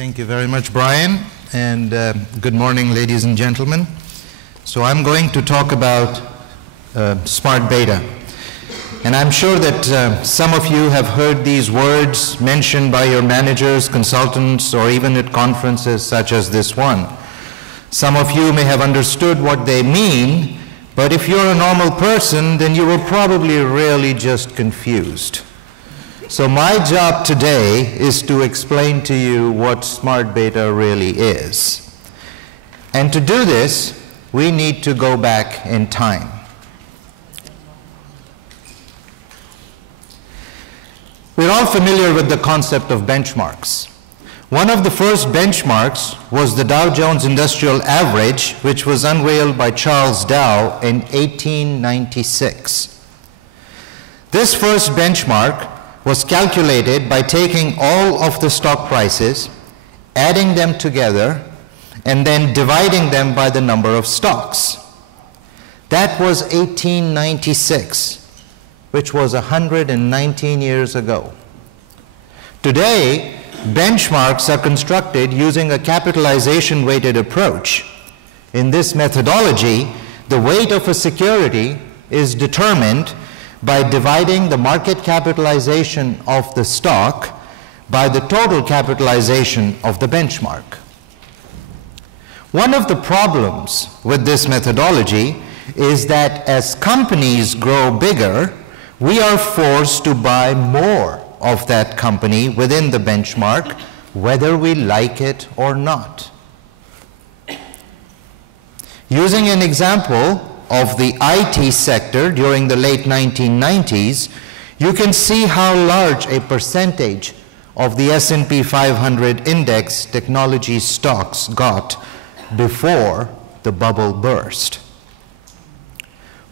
Thank you very much, Brian, and good morning, ladies and gentlemen. So I'm going to talk about smart beta. And I'm sure that some of you have heard these words mentioned by your managers, consultants, or even at conferences such as this one. Some of you may have understood what they mean, but if you're a normal person, then you were probably really just confused. So my job today is to explain to you what smart beta really is. And to do this, we need to go back in time. We're all familiar with the concept of benchmarks. One of the first benchmarks was the Dow Jones Industrial Average, which was unveiled by Charles Dow in 1896. This first benchmark was calculated by taking all of the stock prices, adding them together, and then dividing them by the number of stocks. That was 1896, which was 119 years ago. Today, benchmarks are constructed using a capitalization-weighted approach. In this methodology, the weight of a security is determined by dividing the market capitalization of the stock by the total capitalization of the benchmark. One of the problems with this methodology is that as companies grow bigger, we are forced to buy more of that company within the benchmark, whether we like it or not. Using an example of the IT sector during the late 1990s, you can see how large a percentage of the S&P 500 index technology stocks got before the bubble burst.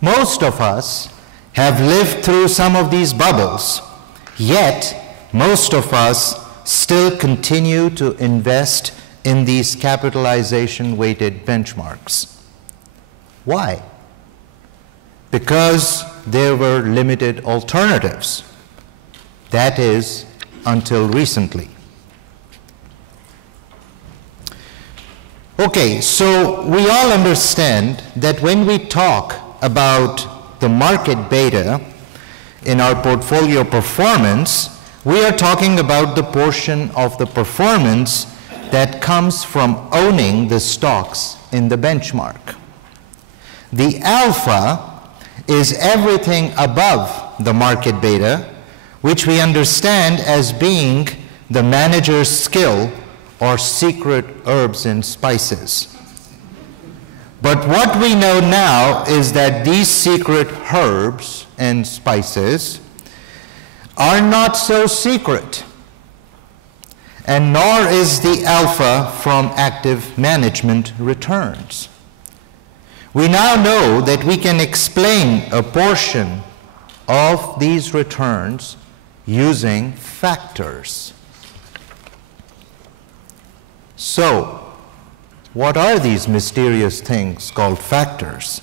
Most of us have lived through some of these bubbles, yet most of us still continue to invest in these capitalization-weighted benchmarks. Why? Because there were limited alternatives. That is, until recently. Okay, so we all understand that when we talk about the market beta in our portfolio performance, we are talking about the portion of the performance that comes from owning the stocks in the benchmark. The alpha is everything above the market beta, which we understand as being the manager's skill or secret herbs and spices. But what we know now is that these secret herbs and spices are not so secret, and nor is the alpha from active management returns. We now know that we can explain a portion of these returns using factors. So, what are these mysterious things called factors?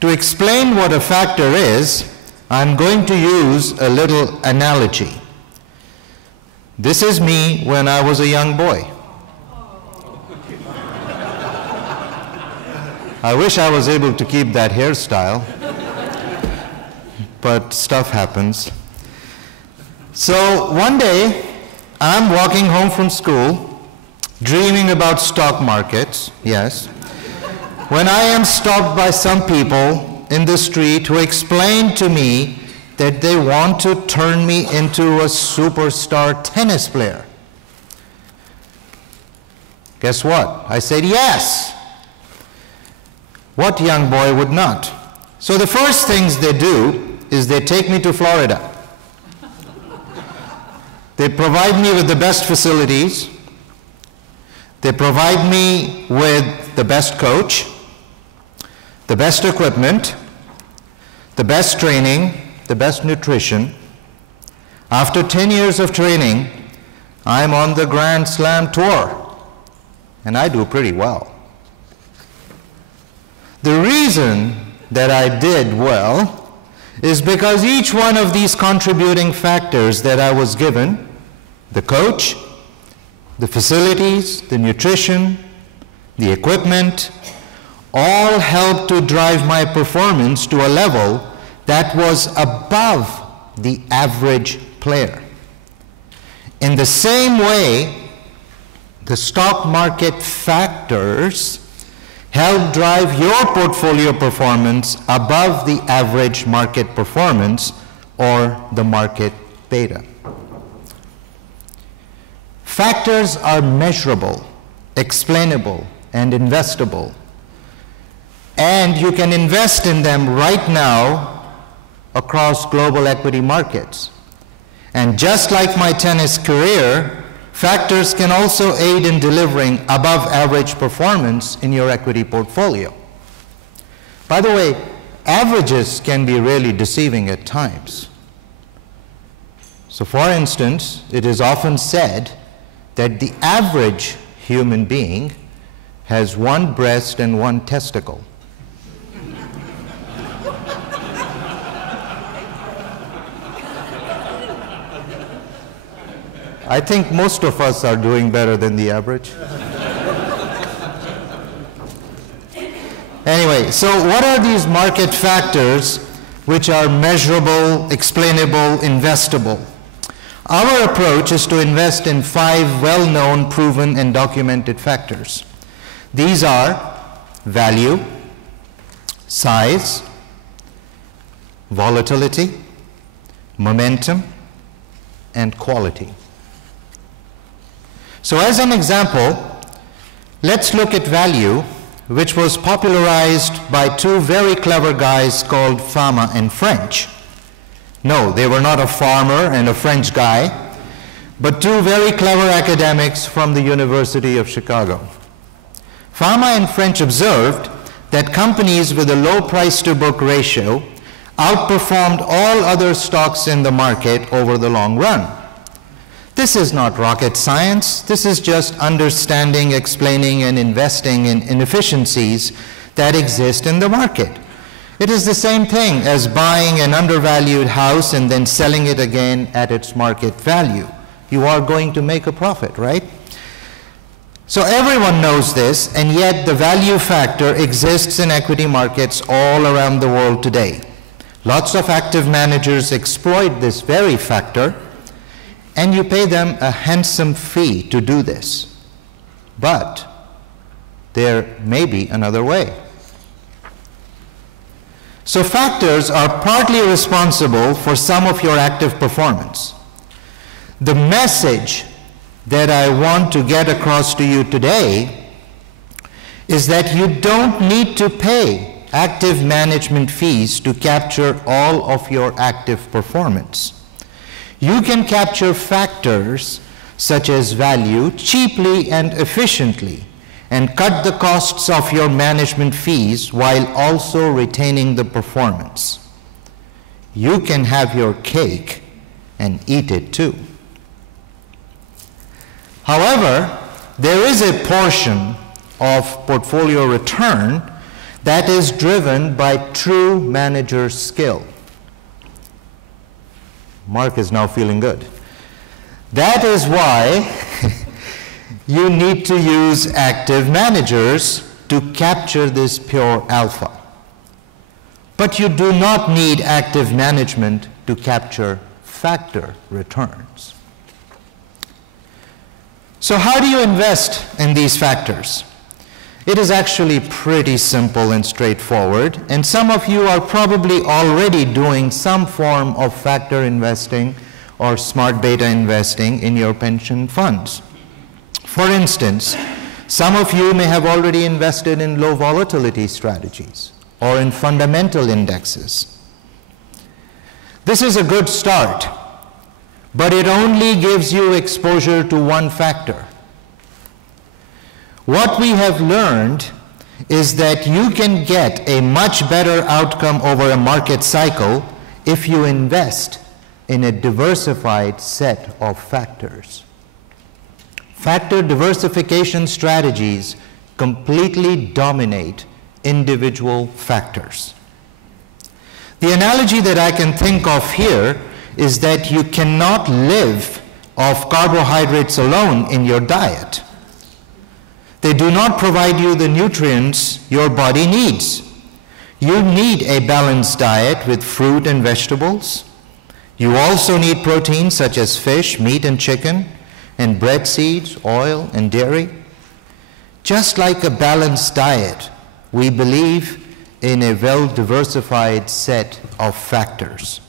To explain what a factor is, I'm going to use a little analogy. This is me when I was a young boy. I wish I was able to keep that hairstyle, but stuff happens. So one day, I'm walking home from school, dreaming about stock markets, yes, when I am stopped by some people in the street who explain to me that they want to turn me into a superstar tennis player. Guess what? I said yes. What young boy would not? So the first things they do is they take me to Florida. They provide me with the best facilities. They provide me with the best coach, the best equipment, the best training, the best nutrition. After 10 years of training, I'm on the Grand Slam tour, and I do pretty well. The reason that I did well is because each one of these contributing factors that I was given, the coach, the facilities, the nutrition, the equipment, all helped to drive my performance to a level that was above the average player. In the same way, the stock market factors help drive your portfolio performance above the average market performance, or the market beta. Factors are measurable, explainable, and investable. And you can invest in them right now across global equity markets. And just like my tennis career, factors can also aid in delivering above average performance in your equity portfolio. By the way, averages can be really deceiving at times. So for instance, it is often said that the average human being has one breast and one testicle. I think most of us are doing better than the average. Anyway, so what are these market factors which are measurable, explainable, investable? Our approach is to invest in 5 well-known, proven, and documented factors. These are value, size, volatility, momentum, and quality. So as an example, let's look at value, which was popularized by 2 very clever guys called Fama and French. No, they were not a farmer and a French guy, but 2 very clever academics from the University of Chicago. Fama and French observed that companies with a low price-to-book ratio outperformed all other stocks in the market over the long run. This is not rocket science. This is just understanding, explaining, and investing in inefficiencies that exist in the market. It is the same thing as buying an undervalued house and then selling it again at its market value. You are going to make a profit, right? So everyone knows this, and yet the value factor exists in equity markets all around the world today. Lots of active managers exploit this very factor, and you pay them a handsome fee to do this. But there may be another way. So factors are partly responsible for some of your active performance. The message that I want to get across to you today is that you don't need to pay active management fees to capture all of your active performance. You can capture factors such as value cheaply and efficiently and cut the costs of your management fees while also retaining the performance. You can have your cake and eat it too. However, there is a portion of portfolio return that is driven by true manager skill. Mark is now feeling good. That is why you need to use active managers to capture this pure alpha. But you do not need active management to capture factor returns. So how do you invest in these factors? It is actually pretty simple and straightforward, and some of you are probably already doing some form of factor investing or smart beta investing in your pension funds. For instance, some of you may have already invested in low volatility strategies or in fundamental indexes. This is a good start, but it only gives you exposure to one factor. What we have learned is that you can get a much better outcome over a market cycle if you invest in a diversified set of factors. Factor diversification strategies completely dominate individual factors. The analogy that I can think of here is that you cannot live of carbohydrates alone in your diet. They do not provide you the nutrients your body needs. You need a balanced diet with fruit and vegetables. You also need proteins such as fish, meat, and chicken, and bread seeds, oil, and dairy. Just like a balanced diet, we believe in a well-diversified set of factors.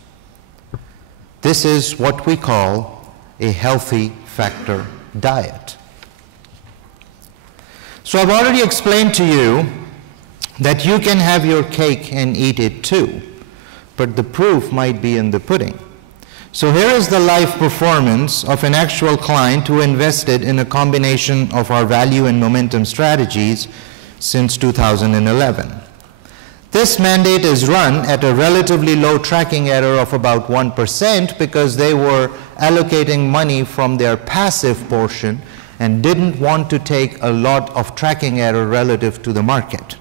This is what we call a healthy factor diet. So I've already explained to you that you can have your cake and eat it too, but the proof might be in the pudding. So here is the live performance of an actual client who invested in a combination of our value and momentum strategies since 2011. This mandate is run at a relatively low tracking error of about 1% because they were allocating money from their passive portion and didn't want to take a lot of tracking error relative to the market.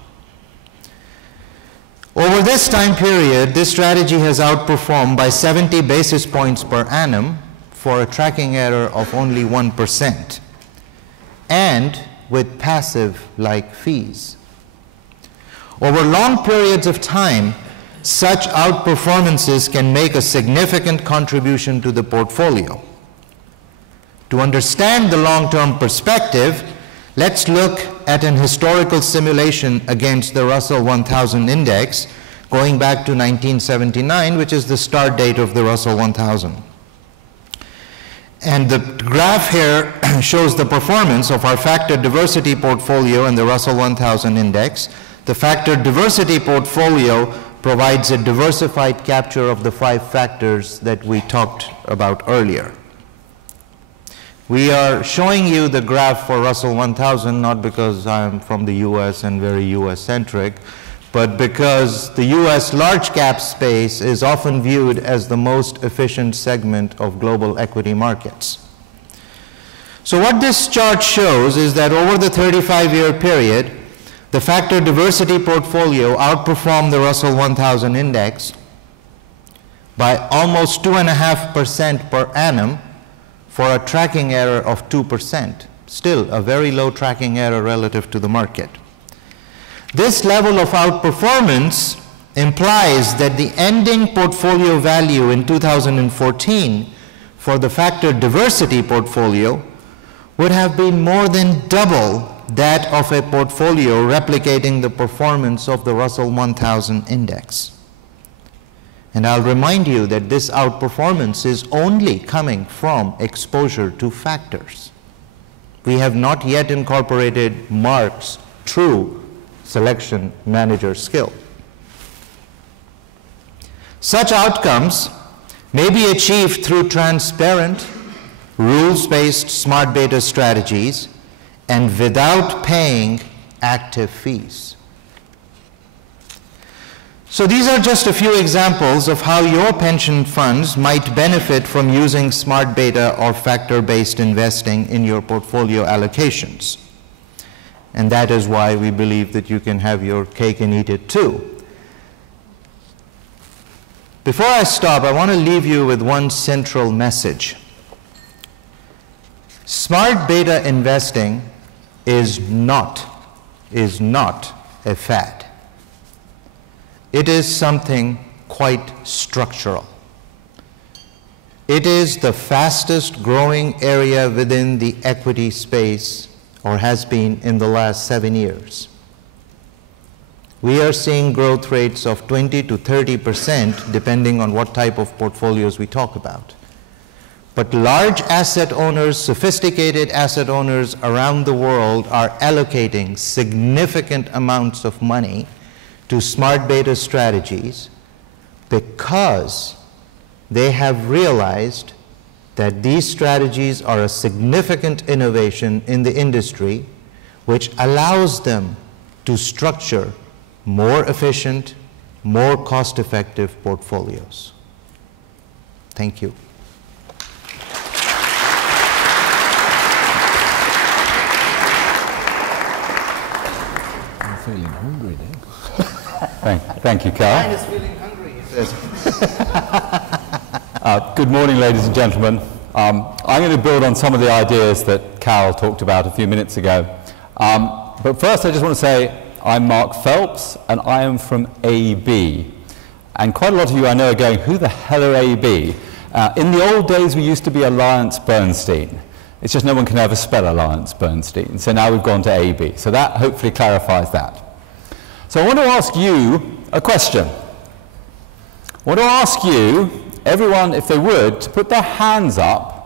Over this time period, this strategy has outperformed by 70 basis points per annum for a tracking error of only 1%, and with passive-like fees. Over long periods of time, such outperformances can make a significant contribution to the portfolio. To understand the long-term perspective, let's look at an historical simulation against the Russell 1000 index going back to 1979, which is the start date of the Russell 1000. And the graph here shows the performance of our factor diversity portfolio and the Russell 1000 index. The factor diversity portfolio provides a diversified capture of the 5 factors that we talked about earlier. We are showing you the graph for Russell 1000 not because I'm from the US and very US-centric, but because the US large cap space is often viewed as the most efficient segment of global equity markets. So what this chart shows is that over the 35-year period, the factor diversity portfolio outperformed the Russell 1000 index by almost 2.5% per annum for a tracking error of 2%, still a very low tracking error relative to the market. This level of outperformance implies that the ending portfolio value in 2014 for the factor diversity portfolio would have been more than double that of a portfolio replicating the performance of the Russell 1000 index. And I'll remind you that this outperformance is only coming from exposure to factors. We have not yet incorporated Mark's true selection manager skill. Such outcomes may be achieved through transparent, rules-based smart beta strategies and without paying active fees. So these are just a few examples of how your pension funds might benefit from using smart beta or factor-based investing in your portfolio allocations. And that is why we believe that you can have your cake and eat it too. Before I stop, I want to leave you with one central message. Smart beta investing is not a fad. It is something quite structural. It is the fastest growing area within the equity space, or has been in the last 7 years. We are seeing growth rates of 20 to 30% depending on what type of portfolios we talk about. But large asset owners, sophisticated asset owners around the world are allocating significant amounts of money to smart beta strategies because they have realized that these strategies are a significant innovation in the industry which allows them to structure more efficient, more cost-effective portfolios. Thank you. I'm feeling hungry now. Thank you, Carl. Mine is feeling hungry, he says. Good morning, ladies and gentlemen. I'm going to build on some of the ideas that Cal talked about a few minutes ago. But first I just want to say I'm Mark Phelps and I am from AB. And quite a lot of you I know are going, who the hell are AB? In the old days we used to be Alliance Bernstein. It's just no one can ever spell Alliance Bernstein. So now we've gone to AB. So that hopefully clarifies that. So I want to ask you a question. I want to ask you, everyone, if they would, to put their hands up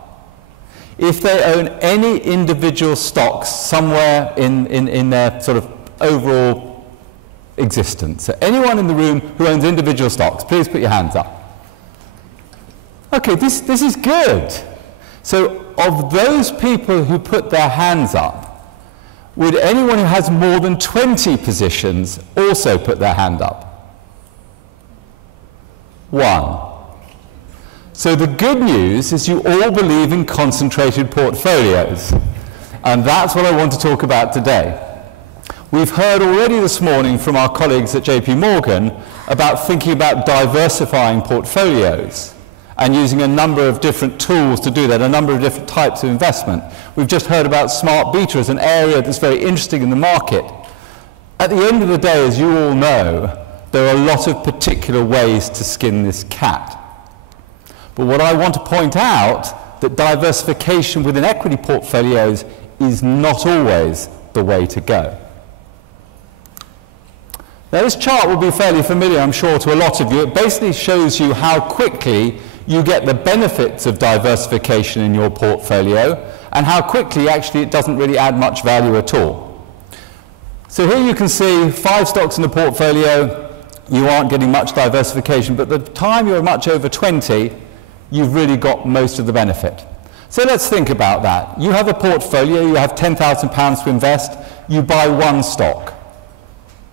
if they own any individual stocks somewhere in their sort of overall existence. So anyone in the room who owns individual stocks, please put your hands up. Okay, this is good. So of those people who put their hands up, would anyone who has more than 20 positions also put their hand up? 1. So the good news is you all believe in concentrated portfolios. And that's what I want to talk about today. We've heard already this morning from our colleagues at JP Morgan about thinking about diversifying portfolios and using a number of different tools to do that, a number of different types of investment. We've just heard about smart beta as an area that's very interesting in the market. At the end of the day, as you all know, there are a lot of particular ways to skin this cat. But what I want to point out, that diversification within equity portfolios is not always the way to go. Now this chart will be fairly familiar, I'm sure, to a lot of you. It basically shows you how quickly you get the benefits of diversification in your portfolio and how quickly actually it doesn't really add much value at all. So here you can see 5 stocks in the portfolio, you aren't getting much diversification, but the time you're much over 20, you've really got most of the benefit. So let's think about that. You have a portfolio, you have £10,000 to invest, you buy one stock.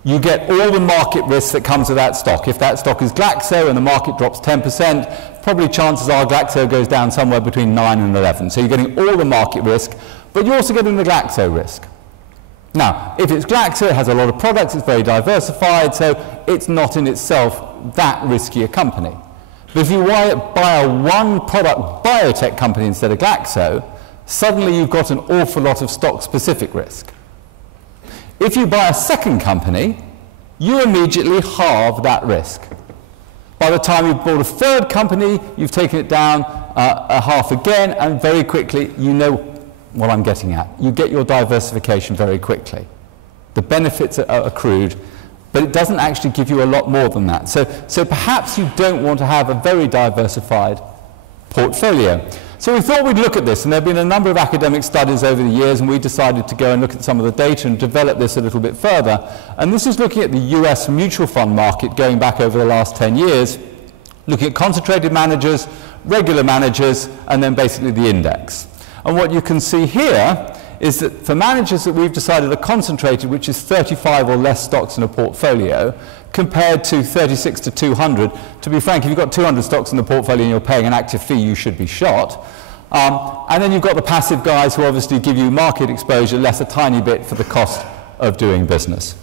You get all the market risk that comes with that stock. If that stock is Glaxo and the market drops 10%, probably chances are Glaxo goes down somewhere between 9 and 11. So you're getting all the market risk, but you're also getting the Glaxo risk. Now, if it's Glaxo, it has a lot of products, it's very diversified, so it's not in itself that risky a company. But if you buy a one-product biotech company instead of Glaxo, suddenly you've got an awful lot of stock-specific risk. If you buy a second company, you immediately halve that risk. By the time you've bought a third company, you've taken it down a half again, and very quickly, you know what I'm getting at. You get your diversification very quickly. The benefits are accrued, but it doesn't actually give you a lot more than that. So perhaps you don't want to have a very diversified portfolio. So we thought we'd look at this, and there have been a number of academic studies over the years, and we decided to go and look at some of the data and develop this a little bit further. And this is looking at the US mutual fund market going back over the last 10 years, looking at concentrated managers, regular managers, and then basically the index. And what you can see here is that for managers that we've decided are concentrated, which is 35 or less stocks in a portfolio, compared to 36 to 200. To be frank, if you've got 200 stocks in the portfolio and you're paying an active fee, you should be shot. And then you've got the passive guys who obviously give you market exposure, less a tiny bit for the cost of doing business.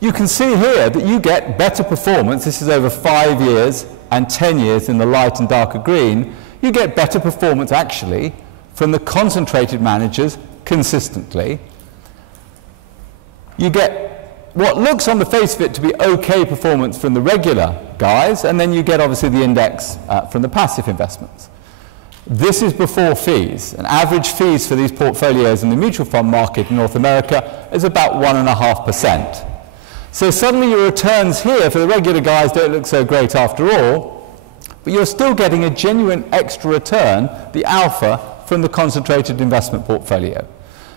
You can see here that you get better performance. This is over 5 years and 10 years in the light and darker green. You get better performance actually from the concentrated managers consistently. You get what looks on the face of it to be okay performance from the regular guys, and then you get obviously the index from the passive investments. This is before fees, and average fees for these portfolios in the mutual fund market in North America is about 1.5%. So suddenly your returns here for the regular guys don't look so great after all, but you're still getting a genuine extra return, the alpha, from the concentrated investment portfolio.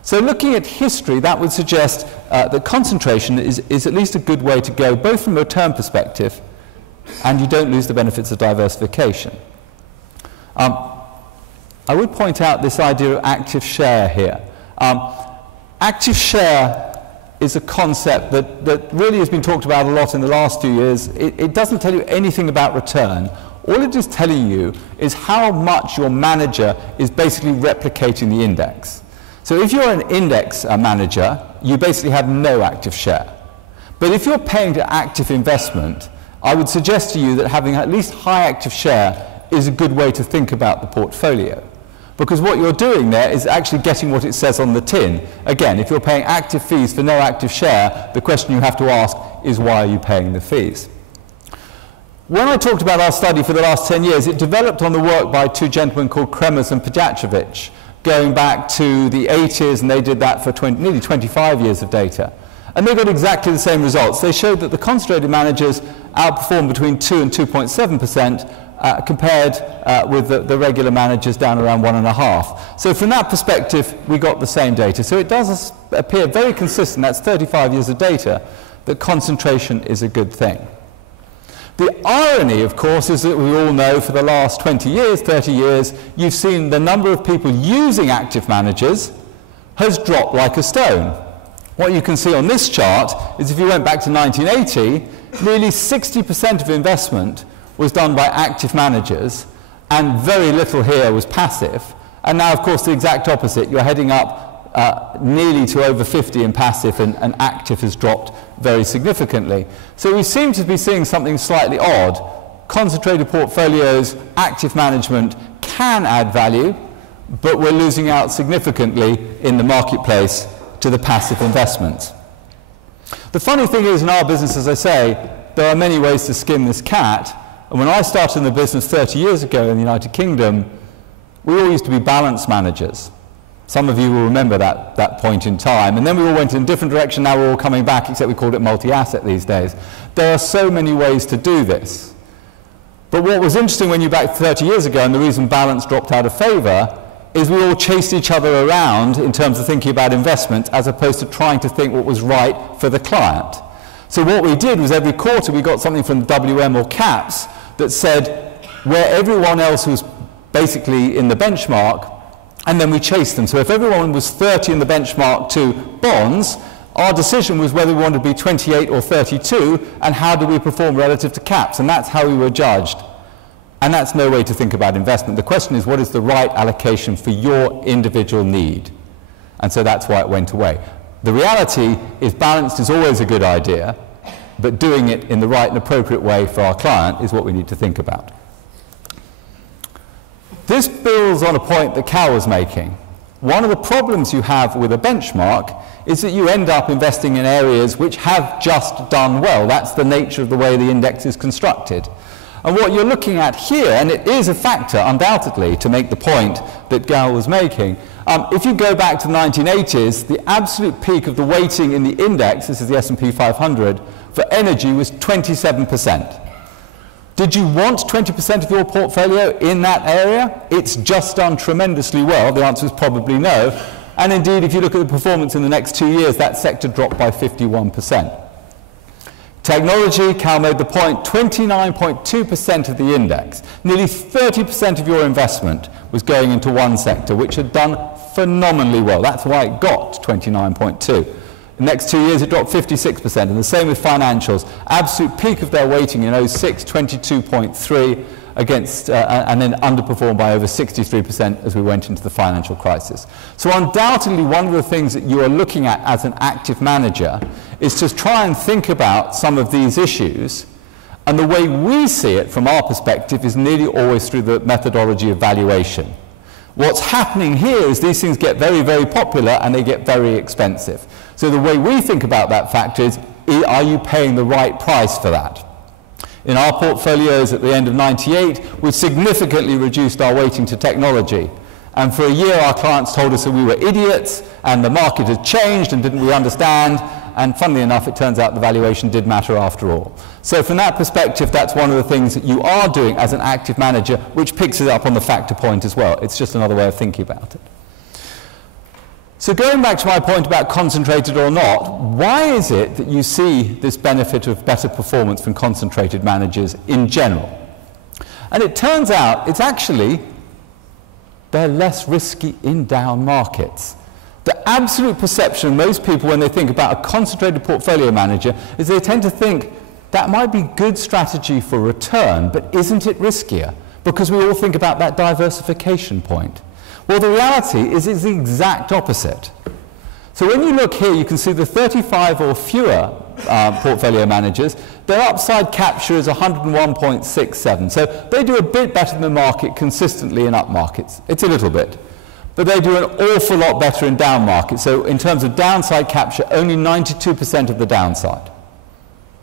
So looking at history, that would suggest that concentration is at least a good way to go, both from a return perspective, and you don't lose the benefits of diversification. I would point out this idea of active share here. Active share is a concept that really has been talked about a lot in the last few years. It doesn't tell you anything about return. All it is telling you is how much your manager is basically replicating the index. So if you're an index manager, you basically have no active share. But if you're paying to active investment, I would suggest to you that having at least high active share is a good way to think about the portfolio. Because what you're doing there is actually getting what it says on the tin. Again, if you're paying active fees for no active share, the question you have to ask is, why are you paying the fees? When I talked about our study for the last 10 years, it developed on the work by two gentlemen called Kremers and Pejacevic, going back to the 80s, and they did that for nearly 25 years of data. And they got exactly the same results. They showed that the concentrated managers outperformed between 2 and 2.7%, compared with the regular managers down around 1.5. So from that perspective, we got the same data. So it does appear very consistent, that's 35 years of data, that concentration is a good thing. The irony, of course, is that we all know for the last 20 years, 30 years, you've seen the number of people using active managers has dropped like a stone. What you can see on this chart is if you went back to 1980, nearly 60% of investment was done by active managers, and very little here was passive. And now, of course, the exact opposite. You're heading up nearly to over 50 in passive, and active has dropped very significantly. So we seem to be seeing something slightly odd. Concentrated portfolios, active management can add value, but we're losing out significantly in the marketplace to the passive investments. The funny thing is, in our business, as I say, there are many ways to skin this cat. And when I started in the business 30 years ago in the United Kingdom, we all used to be balance managers. Some of you will remember that point in time. And then we all went in a different direction. Now we're all coming back, except we called it multi-asset these days. There are so many ways to do this. But what was interesting when you back 30 years ago, and the reason balance dropped out of favour, is we all chased each other around in terms of thinking about investment, as opposed to trying to think what was right for the client. So what we did was every quarter we got something from the WM or CAPS that said where everyone else was basically in the benchmark, and then we chased them. So if everyone was 30 in the benchmark to bonds, our decision was whether we wanted to be 28 or 32, and how do we perform relative to CAPS, and that's how we were judged. And that's no way to think about investment. The question is, what is the right allocation for your individual need? And so that's why it went away. The reality is balanced is always a good idea, but doing it in the right and appropriate way for our client is what we need to think about. This builds on a point that Cal was making. One of the problems you have with a benchmark is that you end up investing in areas which have just done well. That's the nature of the way the index is constructed. And what you're looking at here, and it is a factor undoubtedly to make the point that Gal was making, if you go back to the 1980s, the absolute peak of the weighting in the index, this is the S&P 500, for energy was 27%. Did you want 20% of your portfolio in that area? It's just done tremendously well. The answer is probably no. And indeed, if you look at the performance in the next 2 years, that sector dropped by 51%. Technology, Cal made the point, 29.2% of the index. Nearly 30% of your investment was going into one sector, which had done phenomenally well. That's why it got 29.2. The next 2 years, it dropped 56%, and the same with financials. Absolute peak of their weighting in 06, 22.3, against, and then underperformed by over 63% as we went into the financial crisis. So undoubtedly, one of the things that you are looking at as an active manager is to try and think about some of these issues, and the way we see it from our perspective is nearly always through the methodology of valuation. What's happening here is these things get very, very popular and they get very expensive. So the way we think about that factor is, are you paying the right price for that? In our portfolios at the end of '98, we've significantly reduced our weighting to technology. And for a year, our clients told us that we were idiots and the market had changed and didn't we understand. And funnily enough, it turns out the valuation did matter after all. So from that perspective, that's one of the things that you are doing as an active manager, which picks it up on the factor point as well. It's just another way of thinking about it. So going back to my point about concentrated or not, why is it that you see this benefit of better performance from concentrated managers in general? And it turns out it's actually they're less risky in down markets. The absolute perception of most people when they think about a concentrated portfolio manager is they tend to think that might be good strategy for return, but isn't it riskier? Because we all think about that diversification point. Well, the reality is it's the exact opposite. So when you look here, you can see the 35 or fewer portfolio managers, their upside capture is 101.67. So they do a bit better than the market consistently in up markets. It's a little bit. But they do an awful lot better in down markets. So in terms of downside capture, only 92% of the downside.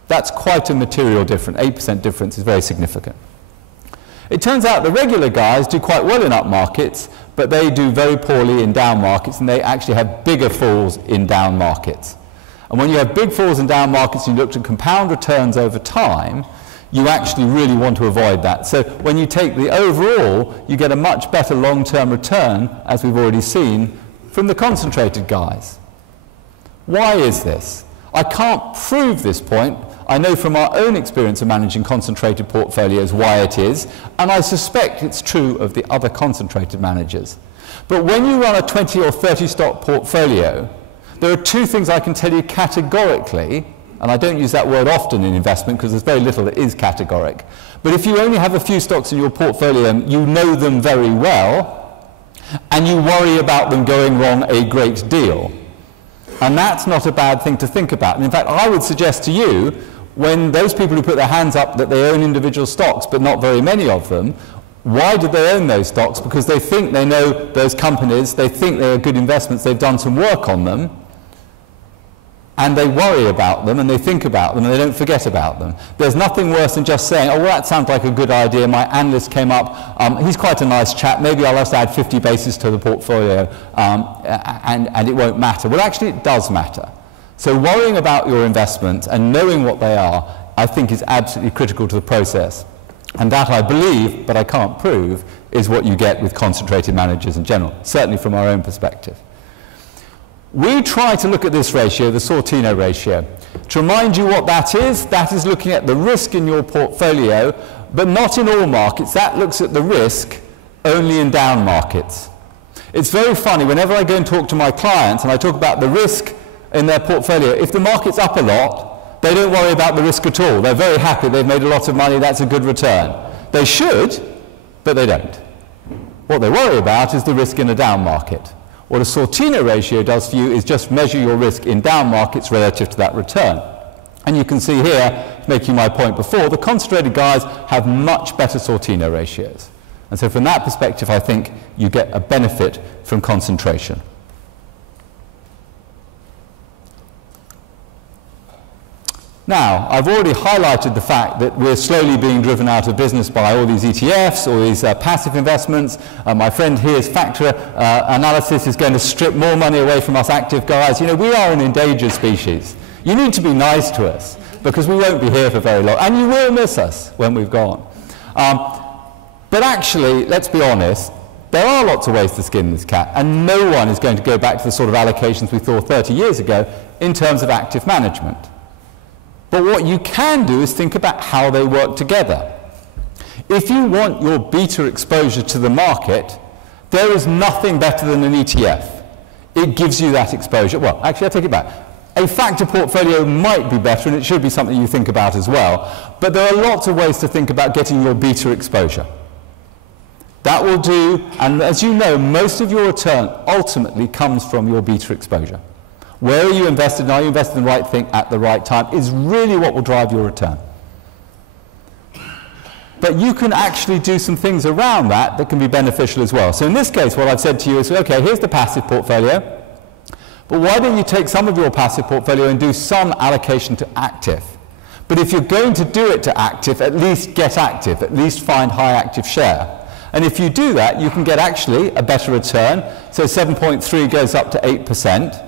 That's quite a material difference. 8% difference is very significant. It turns out the regular guys do quite well in up markets, but they do very poorly in down markets, and they actually have bigger falls in down markets. And when you have big falls in down markets and you look to compound returns over time, you actually really want to avoid that. So when you take the overall, you get a much better long-term return, as we've already seen, from the concentrated guys. Why is this? I can't prove this point. I know from our own experience of managing concentrated portfolios why it is, and I suspect it's true of the other concentrated managers. But when you run a 20 or 30 stock portfolio, there are two things I can tell you categorically, and I don't use that word often in investment because there's very little that is categoric. But if you only have a few stocks in your portfolio and you know them very well, and you worry about them going wrong a great deal, and that's not a bad thing to think about. And in fact, I would suggest to you, when those people who put their hands up that they own individual stocks, but not very many of them, why did they own those stocks? Because they think they know those companies, they think they are good investments, they've done some work on them, and they worry about them, and they think about them, and they don't forget about them. There's nothing worse than just saying, oh, well, that sounds like a good idea, my analyst came up, he's quite a nice chap, maybe I'll just add 50 bases to the portfolio, and it won't matter. Well, actually, it does matter. So worrying about your investments and knowing what they are, I think is absolutely critical to the process. And that, I believe, but I can't prove, is what you get with concentrated managers in general, certainly from our own perspective. We try to look at this ratio, the Sortino ratio. To remind you what that is looking at the risk in your portfolio, but not in all markets. That looks at the risk only in down markets. It's very funny, whenever I go and talk to my clients and I talk about the risk in their portfolio, if the market's up a lot, they don't worry about the risk at all. They're very happy, they've made a lot of money, that's a good return. They should, but they don't. What they worry about is the risk in a down market. What a Sortino ratio does for you is just measure your risk in down markets relative to that return. And you can see here, making my point before, the concentrated guys have much better Sortino ratios. And so from that perspective, I think you get a benefit from concentration. Now, I've already highlighted the fact that we're slowly being driven out of business by all these ETFs, all these passive investments. My friend here's factor analysis is going to strip more money away from us active guys. You know, we are an endangered species. You need to be nice to us because we won't be here for very long, and you will miss us when we've gone. But actually, let's be honest, there are lots of ways to skin this cat, and no one is going to go back to the sort of allocations we thought 30 years ago in terms of active management. But what you can do is think about how they work together. If you want your beta exposure to the market, there is nothing better than an ETF. It gives you that exposure. Well, actually, I take it back. A factor portfolio might be better, and it should be something you think about as well. But there are lots of ways to think about getting your beta exposure. That will do, and as you know, most of your return ultimately comes from your beta exposure. Where are you invested, and are you invested in the right thing at the right time, is really what will drive your return. But you can actually do some things around that that can be beneficial as well. So in this case, what I've said to you is, okay, here's the passive portfolio, but why don't you take some of your passive portfolio and do some allocation to active? But if you're going to do it to active, at least get active, at least find high active share. And if you do that, you can get actually a better return. So 7.3 goes up to 8%.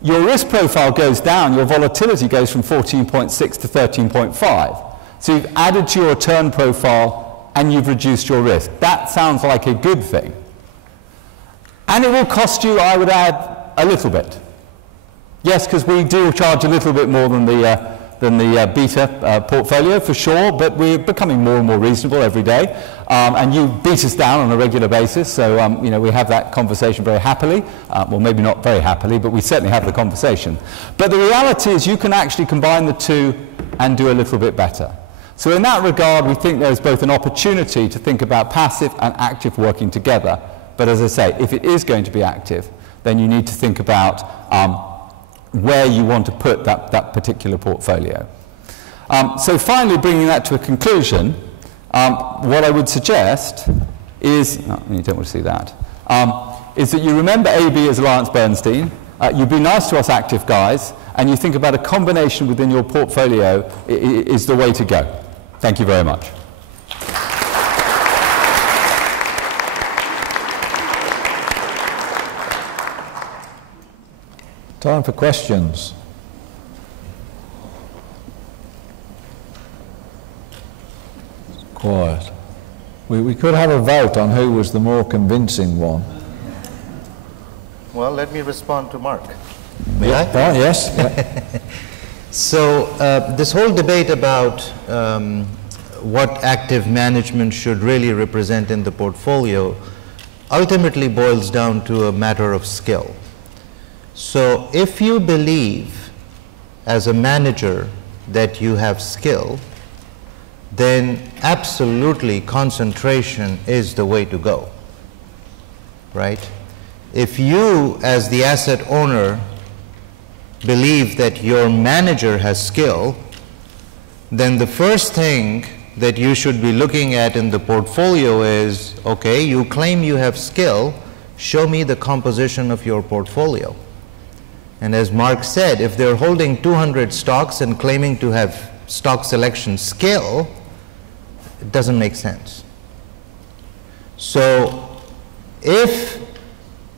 Your risk profile goes down, your volatility goes from 14.6 to 13.5. So you've added to your return profile and you've reduced your risk. That sounds like a good thing. And it will cost you, I would add, a little bit. Yes, because we do charge a little bit more than the beta portfolio for sure, but we're becoming more and more reasonable every day. And you beat us down on a regular basis, so you know, we have that conversation very happily. Well, maybe not very happily, but we certainly have the conversation. But the reality is you can actually combine the two and do a little bit better. So in that regard, we think there's both an opportunity to think about passive and active working together. But as I say, if it is going to be active, then you need to think about where you want to put that particular portfolio. So finally, bringing that to a conclusion, what I would suggest is, oh, you don't want to see that, is that you remember AB as AllianceBernstein, you be nice to us active guys, and you think about a combination within your portfolio is the way to go. Thank you very much. Time for questions. Quiet. We could have a vote on who was the more convincing one. Well, let me respond to Mark. May I? Oh, yes. Yeah. So this whole debate about what active management should really represent in the portfolio ultimately boils down to a matter of skill. So if you believe as a manager that you have skill, then absolutely concentration is the way to go, right? If you as the asset owner believe that your manager has skill, then the first thing that you should be looking at in the portfolio is, okay, you claim you have skill, show me the composition of your portfolio. And as Mark said, if they're holding 200 stocks and claiming to have stock selection skill, it doesn't make sense. So if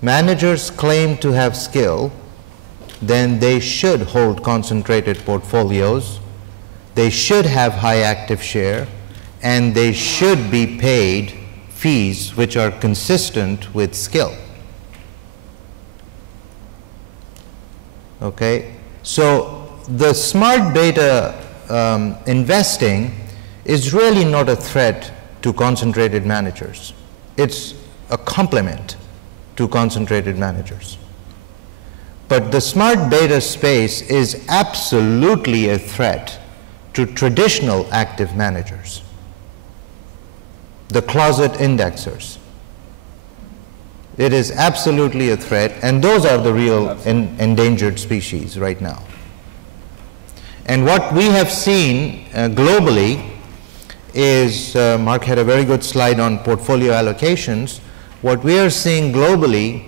managers claim to have skill, then they should hold concentrated portfolios, they should have high active share, and they should be paid fees which are consistent with skill. Okay, so the smart beta investing is really not a threat to concentrated managers. It's a complement to concentrated managers. But the smart beta space is absolutely a threat to traditional active managers, the closet indexers. It is absolutely a threat, and those are the real endangered species right now. And what we have seen globally is, Mark had a very good slide on portfolio allocations. What we are seeing globally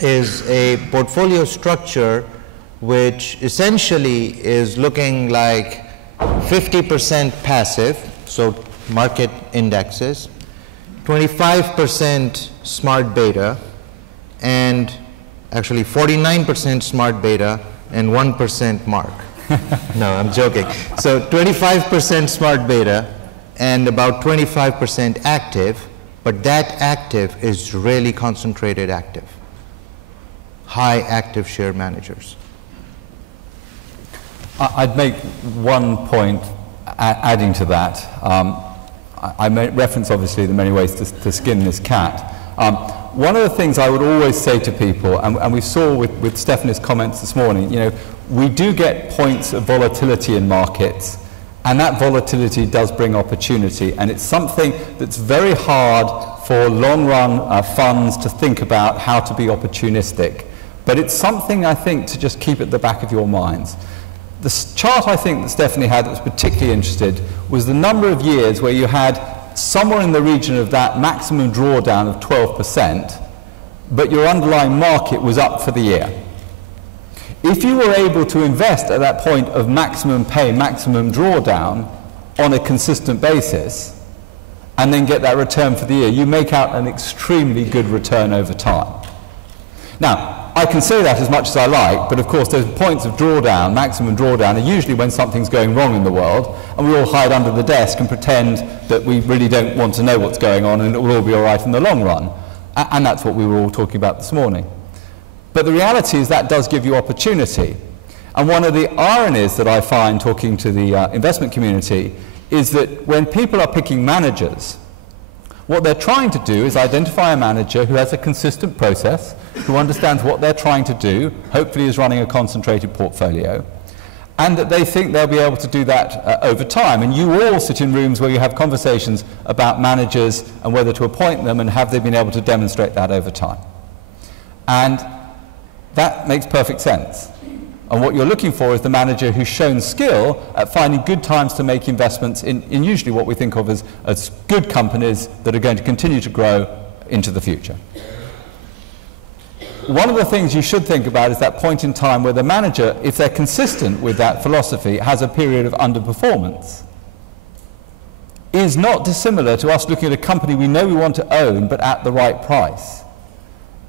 is a portfolio structure which essentially is looking like 50% passive, so market indexes, 25% smart beta, and actually 49% smart beta and 1% Mark. No, I'm joking. So 25% smart beta and about 25% active, but that active is really concentrated active. High active share managers. I'd make one point adding to that. I made reference, obviously, the many ways to skin this cat. One of the things I would always say to people, and we saw with Stephanie's comments this morning, you know, we do get points of volatility in markets, and that volatility does bring opportunity, and it's something that's very hard for long-run funds to think about how to be opportunistic. But it's something, I think, to just keep at the back of your minds. The chart I think that Stephanie had that was particularly interested was the number of years where you had somewhere in the region of that maximum drawdown of 12%, but your underlying market was up for the year. If you were able to invest at that point of maximum pay, maximum drawdown on a consistent basis, and then get that return for the year, you make out an extremely good return over time. Now, I can say that as much as I like, but of course those points of drawdown, maximum drawdown, are usually when something's going wrong in the world, and we all hide under the desk and pretend that we really don't want to know what's going on and it will all be all right in the long run. And that's what we were all talking about this morning. But the reality is that does give you opportunity. And one of the ironies that I find talking to the investment community is that when people are picking managers, what they're trying to do is identify a manager who has a consistent process, who understands what they're trying to do, hopefully is running a concentrated portfolio, and that they think they'll be able to do that over time. And you all sit in rooms where you have conversations about managers and whether to appoint them, and have they been able to demonstrate that over time. And That makes perfect sense. And what you're looking for is the manager who's shown skill at finding good times to make investments in usually what we think of as good companies that are going to continue to grow into the future. One of the things you should think about is that point in time where the manager, if they're consistent with that philosophy, has a period of underperformance. Is not dissimilar to us looking at a company we know we want to own but at the right price.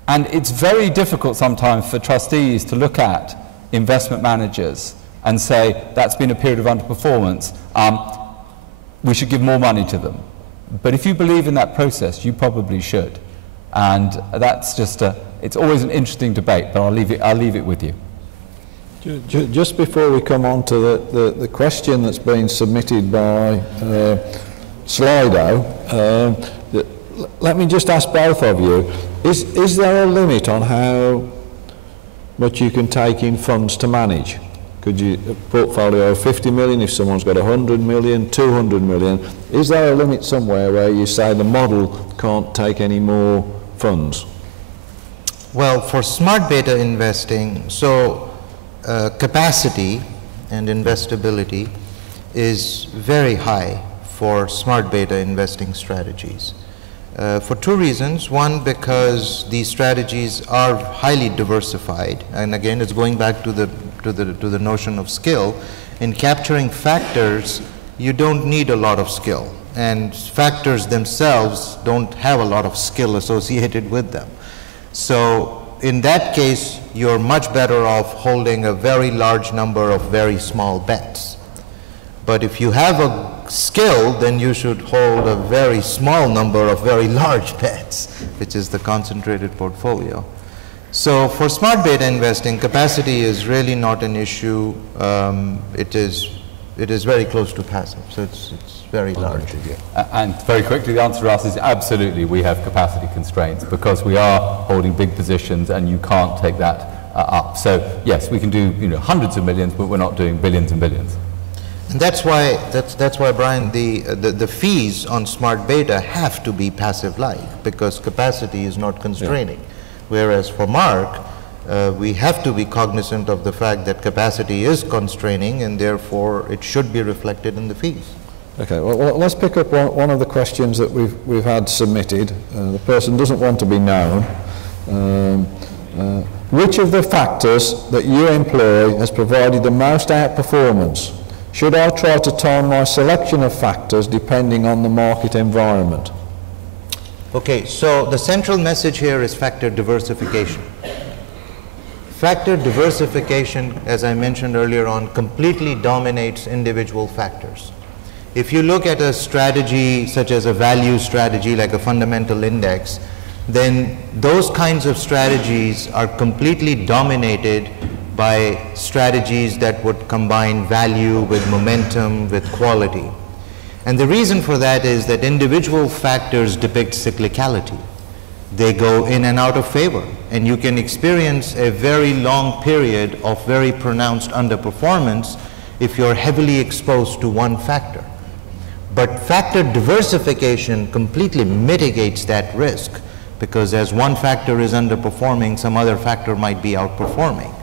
And it's very difficult sometimes for trustees to look at investment managers and say that's been a period of underperformance, we should give more money to them. But if you believe in that process, you probably should. And that's just it's always an interesting debate, but I'll leave it with you. Just before we come on to the question that's been submitted by Slido, let me just ask both of you, is there a limit on how much you can take in funds to manage? Could you, a portfolio of 50 million, if someone's got 100 million, 200 million, is there a limit somewhere where you say the model can't take any more funds? Well, for smart beta investing, capacity and investability is very high for smart beta investing strategies. For two reasons. One, because these strategies are highly diversified, and again, it's going back to the notion of skill. In capturing factors, you don't need a lot of skill, and factors themselves don't have a lot of skill associated with them. So in that case, you're much better off holding a very large number of very small bets. But if you have a skill, then you should hold a very small number of very large bets, which is the concentrated portfolio. So for smart beta investing, capacity is really not an issue. It is very close to passive, so it's very large. And very quickly, the answer to us is absolutely we have capacity constraints because we are holding big positions and you can't take that up. So yes, we can do hundreds of millions, but we're not doing billions and billions. And that's why, Brian, the fees on smart beta have to be passive-like because capacity is not constraining. Yeah. Whereas for Mark, we have to be cognizant of the fact that capacity is constraining and therefore it should be reflected in the fees. Okay, well let's pick up one of the questions that we've had submitted. The person doesn't want to be known. Which of the factors that you employ has provided the most outperformance? Should I try to time my selection of factors depending on the market environment? Okay, so the central message here is factor diversification. Factor diversification, as I mentioned earlier on, completely dominates individual factors. If you look at a strategy such as a value strategy like a fundamental index, then those kinds of strategies are completely dominated by strategies that would combine value with momentum, with quality. And the reason for that is that individual factors depict cyclicality. They go in and out of favor, and you can experience a very long period of very pronounced underperformance if you're heavily exposed to one factor. But factor diversification completely mitigates that risk because as one factor is underperforming, some other factor might be outperforming.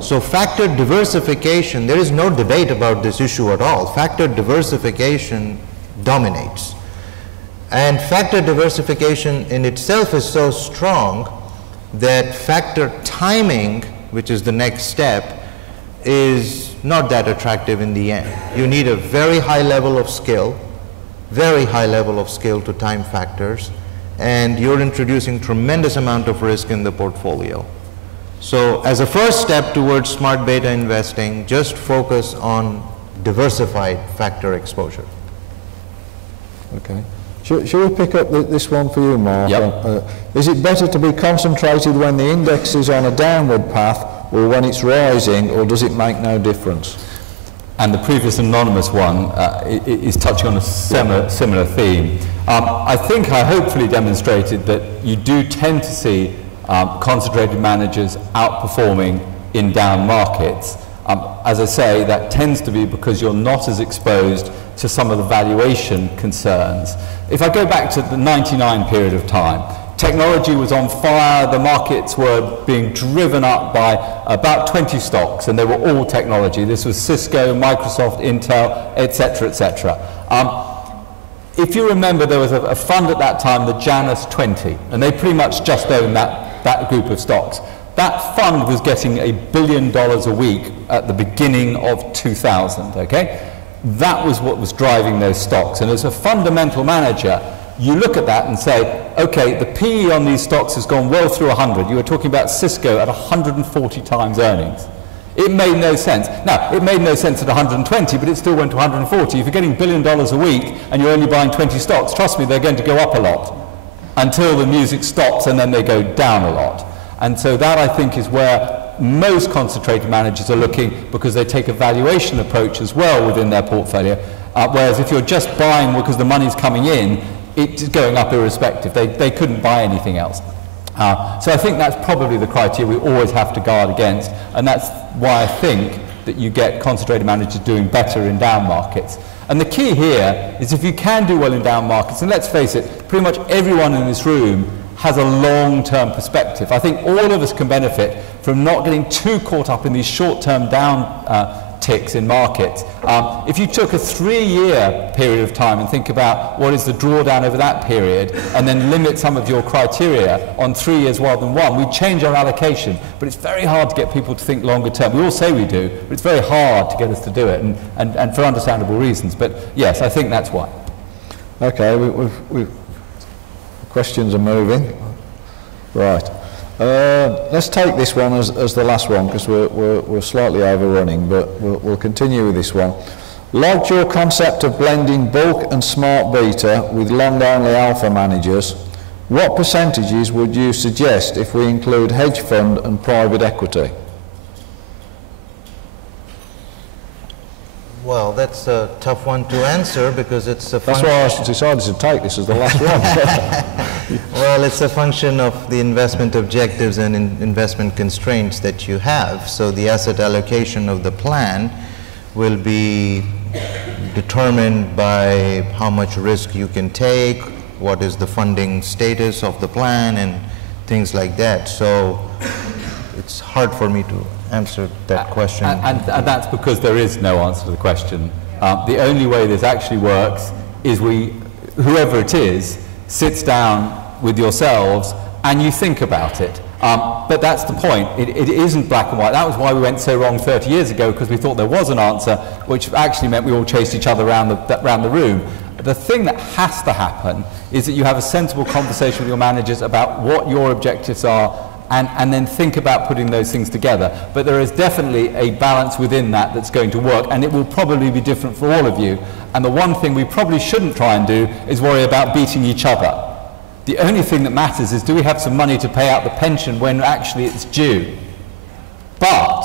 So factor diversification, there is no debate about this issue at all. Factor diversification dominates. And factor diversification in itself is so strong that factor timing, which is the next step, is not that attractive in the end. You need a very high level of skill, to time factors, and you're introducing tremendous amount of risk in the portfolio. So as a first step towards smart beta investing, just focus on diversified factor exposure. Okay. Should we pick up this one for you, Mark? Yep. Is it better to be concentrated when the index is on a downward path or when it's rising, or does it make no difference? And the previous anonymous one is touching on a similar theme. I think I hopefully demonstrated that you do tend to see concentrated managers outperforming in down markets. As I say, that tends to be because you're not as exposed to some of the valuation concerns. If I go back to the 99 period of time, technology was on fire, the markets were being driven up by about 20 stocks, and they were all technology. This was Cisco, Microsoft, Intel, etc., etc. If you remember, there was a fund at that time, the Janus 20, and they pretty much just owned that group of stocks. That fund was getting $1 billion a week at the beginning of 2000, okay? That was what was driving those stocks. And as a fundamental manager, you look at that and say, okay, the PE on these stocks has gone well through 100. You were talking about Cisco at 140 times earnings. It made no sense. Now, it made no sense at 120, but it still went to 140. If you're getting $1 billion a week and you're only buying 20 stocks, trust me, they're going to go up a lot until the music stops, and then they go down a lot. And so that, I think, is where most concentrated managers are looking, because they take a valuation approach as well within their portfolio. Whereas if you're just buying because the money's coming in, it's going up irrespective. They couldn't buy anything else. So I think that's probably the criteria we always have to guard against, and that's why I think that you get concentrated managers doing better in down markets. And the key here is, if you can do well in down markets, and let's face it, pretty much everyone in this room has a long-term perspective. I think all of us can benefit from not getting too caught up in these short-term down ticks in markets. If you took a 3-year period of time and think about what is the drawdown over that period, and then limit some of your criteria on 3 years rather than 1, we change our allocation. But it's very hard to get people to think longer term. We all say we do, but it's very hard to get us to do it, and for understandable reasons. But yes, I think that's why. Okay, we've questions are moving. Right. Let's take this one as the last one, because we're slightly overrunning, but we'll continue with this one. Lodge your concept of blending bulk and smart beta with long-only alpha managers. What percentages would you suggest if we include hedge fund and private equity? Well, that's a tough one to answer, because it's a That's why I decided to take this as the last one. Well, it's a function of the investment objectives and investment constraints that you have. So the asset allocation of the plan will be determined by how much risk you can take, what is the funding status of the plan, and things like that. So it's hard for me to answer that question. And that's because there is no answer to the question. The only way this actually works is whoever it is, sits down with yourselves and you think about it. But that's the point. It isn't black and white. That was why we went so wrong 30 years ago, because we thought there was an answer, which actually meant we all chased each other around the room. The thing that has to happen is that you have a sensible conversation with your managers about what your objectives are, and then think about putting those things together. But there is definitely a balance within that that's going to work, and it will probably be different for all of you. And the one thing we probably shouldn't try and do is worry about beating each other. The only thing that matters is, do we have some money to pay out the pension when actually it's due? But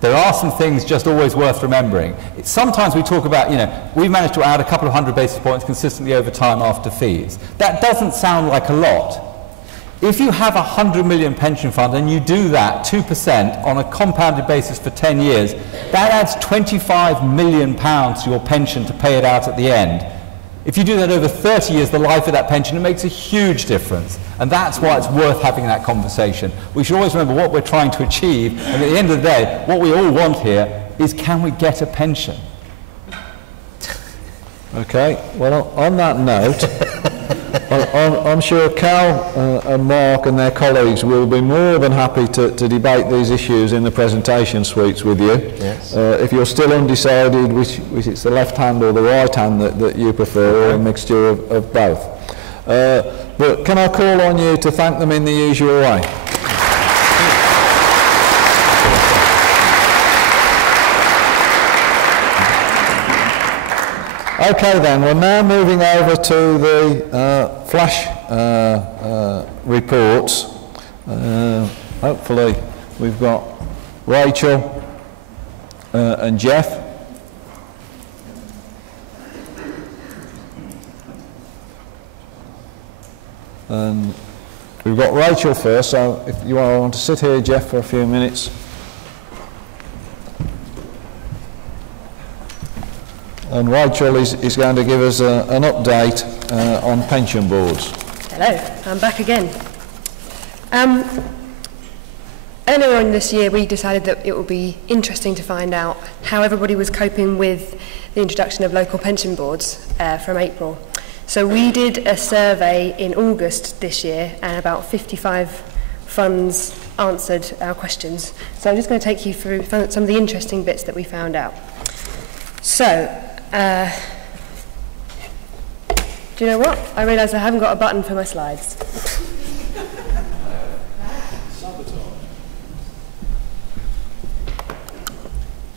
there are some things just always worth remembering. Sometimes we talk about, we've managed to add a couple of 100 basis points consistently over time after fees. That doesn't sound like a lot. If you have a 100 million pension fund and you do that 2% on a compounded basis for 10 years, that adds £25 million to your pension to pay it out at the end. If you do that over 30 years, the life of that pension, it makes a huge difference. And that's why it's worth having that conversation. We should always remember what we're trying to achieve, and at the end of the day, what we all want here is, can we get a pension? Okay, well, on that note, I'm sure Cal and Mark and their colleagues will be more than happy to debate these issues in the presentation suites with you. Yes. If you're still undecided which it's the left hand or the right hand that you prefer, or a mixture of both. But can I call on you to thank them in the usual way? Okay then, we're now moving over to the flash reports. Hopefully we've got Rachel and Jeff. And we've got Rachel first, so if you want to sit here, Jeff, for a few minutes. And Rachel is going to give us an update on pension boards. Hello, I'm back again. Earlier on this year, we decided that it would be interesting to find out how everybody was coping with the introduction of local pension boards from April. So we did a survey in August this year, and about 55 funds answered our questions. So I'm just going to take you through some of the interesting bits that we found out. So, do you know what? I realise I haven't got a button for my slides.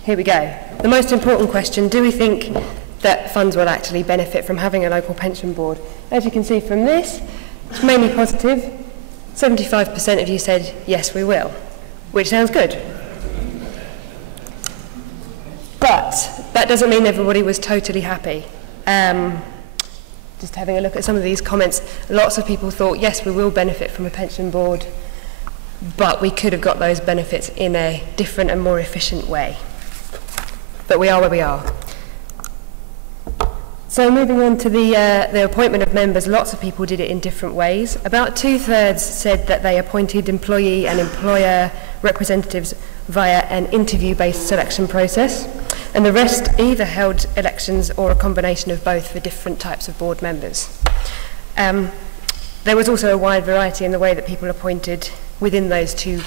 Here we go. The most important question, do we think that funds will actually benefit from having a local pension board? As you can see from this, it's mainly positive. 75% of you said, yes, we will, which sounds good. But that doesn't mean everybody was totally happy. Just having a look at some of these comments, lots of people thought, yes, we will benefit from a pension board, but we could have got those benefits in a different and more efficient way. But we are where we are. So moving on to the appointment of members, lots of people did it in different ways. About 2/3 said that they appointed employee and employer representatives via an interview-based selection process, and the rest either held elections or a combination of both for different types of board members. There was also a wide variety in the way that people appointed within those two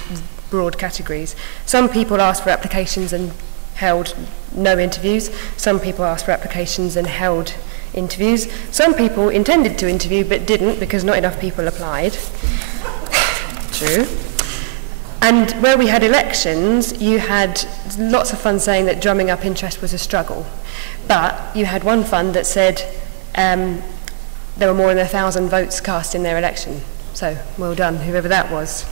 broad categories. Some people asked for applications and held no interviews. Some people asked for applications and held interviews. Some people intended to interview but didn't because not enough people applied. True. And where we had elections, you had lots of funds saying that drumming up interest was a struggle. But you had one fund that said there were more than 1,000 votes cast in their election. So well done, whoever that was.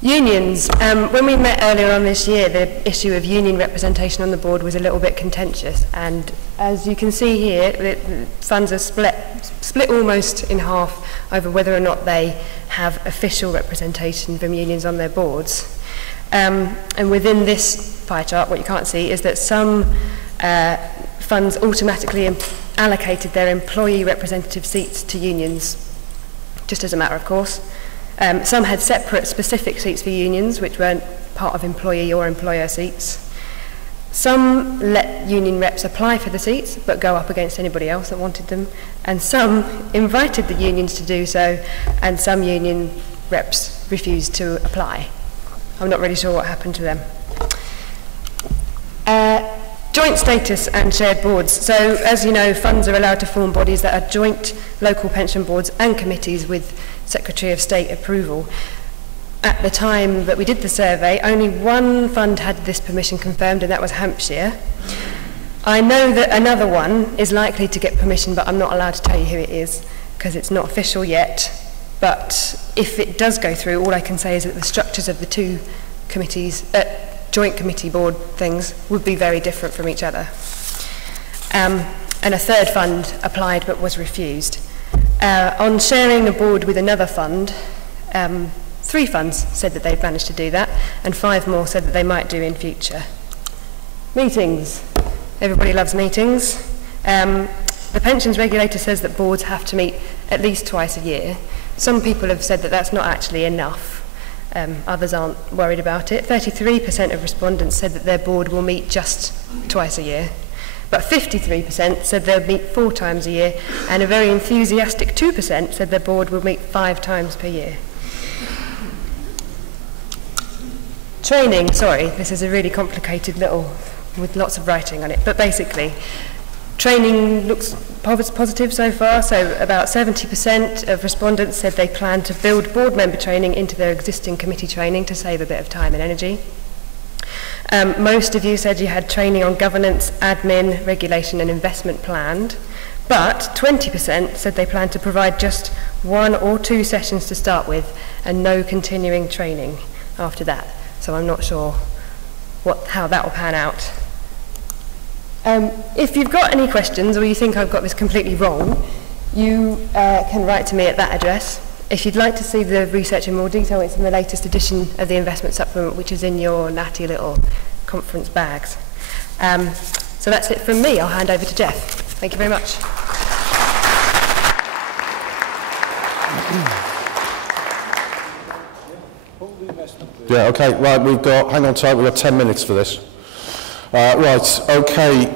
Unions. When we met earlier on this year, the issue of union representation on the board was a little bit contentious, and as you can see here, the funds are split almost in half over whether or not they have official representation from unions on their boards. And within this pie chart, what you can't see is that some funds automatically allocated their employee representative seats to unions, just as a matter of course. Some had separate specific seats for unions, which weren't part of employee or employer seats. Some let union reps apply for the seats, but go up against anybody else that wanted them. And some invited the unions to do so, and some union reps refused to apply. I'm not really sure what happened to them. Joint status and shared boards. So, as you know, funds are allowed to form bodies that are joint local pension boards and committees with Secretary of State approval. At the time that we did the survey, only one fund had this permission confirmed, and that was Hampshire. I know that another one is likely to get permission, but I'm not allowed to tell you who it is because it's not official yet. But if it does go through, all I can say is that the structures of the two committees, joint committee board things, would be very different from each other. And a third fund applied but was refused. On sharing a board with another fund, 3 funds said that they'd managed to do that, and 5 more said that they might do in future. Meetings. Everybody loves meetings. The pensions regulator says that boards have to meet at least twice a year. Some people have said that that's not actually enough. Others aren't worried about it. 33% of respondents said that their board will meet just twice a year. But 53% said they'll meet 4 times a year, and a very enthusiastic 2% said their board will meet 5 times per year. Training, sorry, this is a really complicated little, with lots of writing on it, but basically, training looks positive so far, so about 70% of respondents said they plan to build board member training into their existing committee training to save a bit of time and energy. Most of you said you had training on governance, admin, regulation and investment planned, but 20% said they plan to provide just 1 or 2 sessions to start with and no continuing training after that. So I'm not sure how that will pan out. If you've got any questions or you think I've got this completely wrong, you can write to me at that address. If you'd like to see the research in more detail, it's in the latest edition of the investment supplement, which is in your natty little conference bags. So that's it from me. I'll hand over to Jeff. Thank you very much. Yeah, okay, right, hang on tight, we've got 10 minutes for this. Right, okay,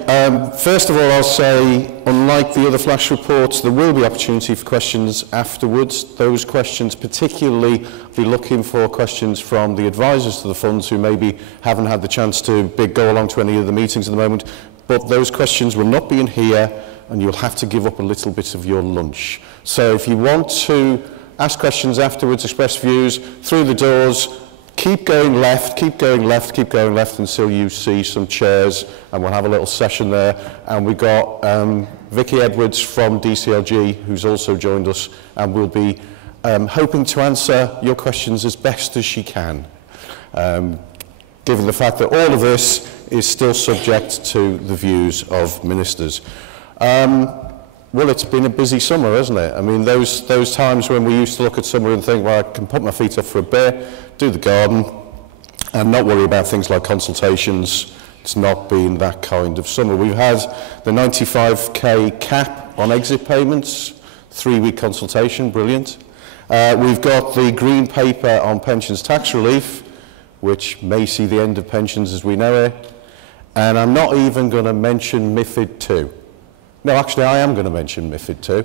first of all I'll say, unlike the other flash reports, there will be opportunity for questions afterwards. Those questions particularly, be looking for questions from the advisors to the funds who maybe haven't had the chance to go along to any of the meetings at the moment, but those questions will not be in here and you'll have to give up a little bit of your lunch. So if you want to ask questions afterwards, express views, through the doors, keep going left, keep going left, keep going left until you see some chairs, and we'll have a little session there. And we've got Vicky Edwards from DCLG, who's also joined us, and we'll be hoping to answer your questions as best as she can, given the fact that all of this is still subject to the views of ministers. Well, it's been a busy summer, hasn't it? I mean, those times when we used to look at summer and think, well, I can put my feet up for a bit, do the garden, and not worry about things like consultations. It's not been that kind of summer. We've had the 95k cap on exit payments, 3-week consultation, brilliant. We've got the green paper on pensions tax relief, which may see the end of pensions as we know it. And I'm not even going to mention MiFID II. No, actually, I am going to mention MiFID II.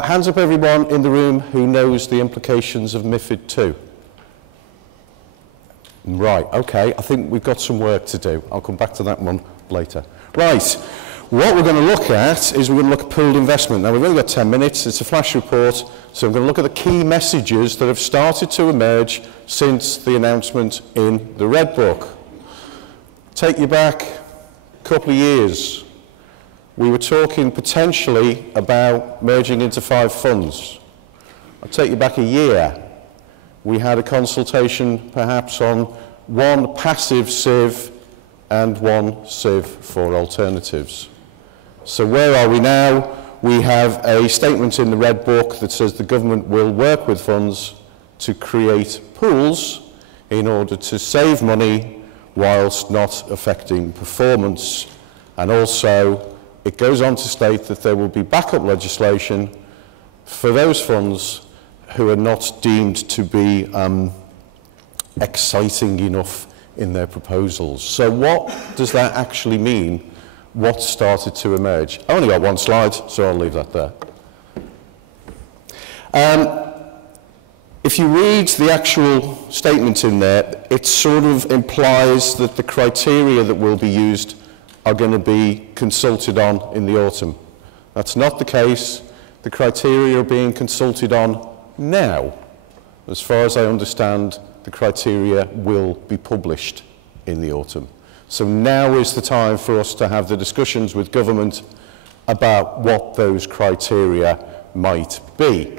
Hands up everyone in the room who knows the implications of MiFID II. Right, okay, I think we've got some work to do. I'll come back to that one later. Right, what we're going to look at is we're going to look at pooled investment. Now, we've only got 10 minutes, it's a flash report, so I'm going to look at the key messages that have started to emerge since the announcement in the Red Book. Take you back a couple of years. We were talking potentially about merging into 5 funds. I'll take you back a year. We had a consultation perhaps on 1 passive SIV and 1 SIV for alternatives. So where are we now? We have a statement in the Red Book that says the government will work with funds to create pools in order to save money whilst not affecting performance. And also, it goes on to state that there will be backup legislation for those funds who are not deemed to be exciting enough in their proposals. So what does that actually mean? What started to emerge? I only got 1 slide, so I'll leave that there. If you read the actual statement in there, it sort of implies that the criteria that will be used are going to be consulted on in the autumn. That's not the case. The criteria are being consulted on now. As far as I understand, the criteria will be published in the autumn. So now is the time for us to have the discussions with government about what those criteria might be.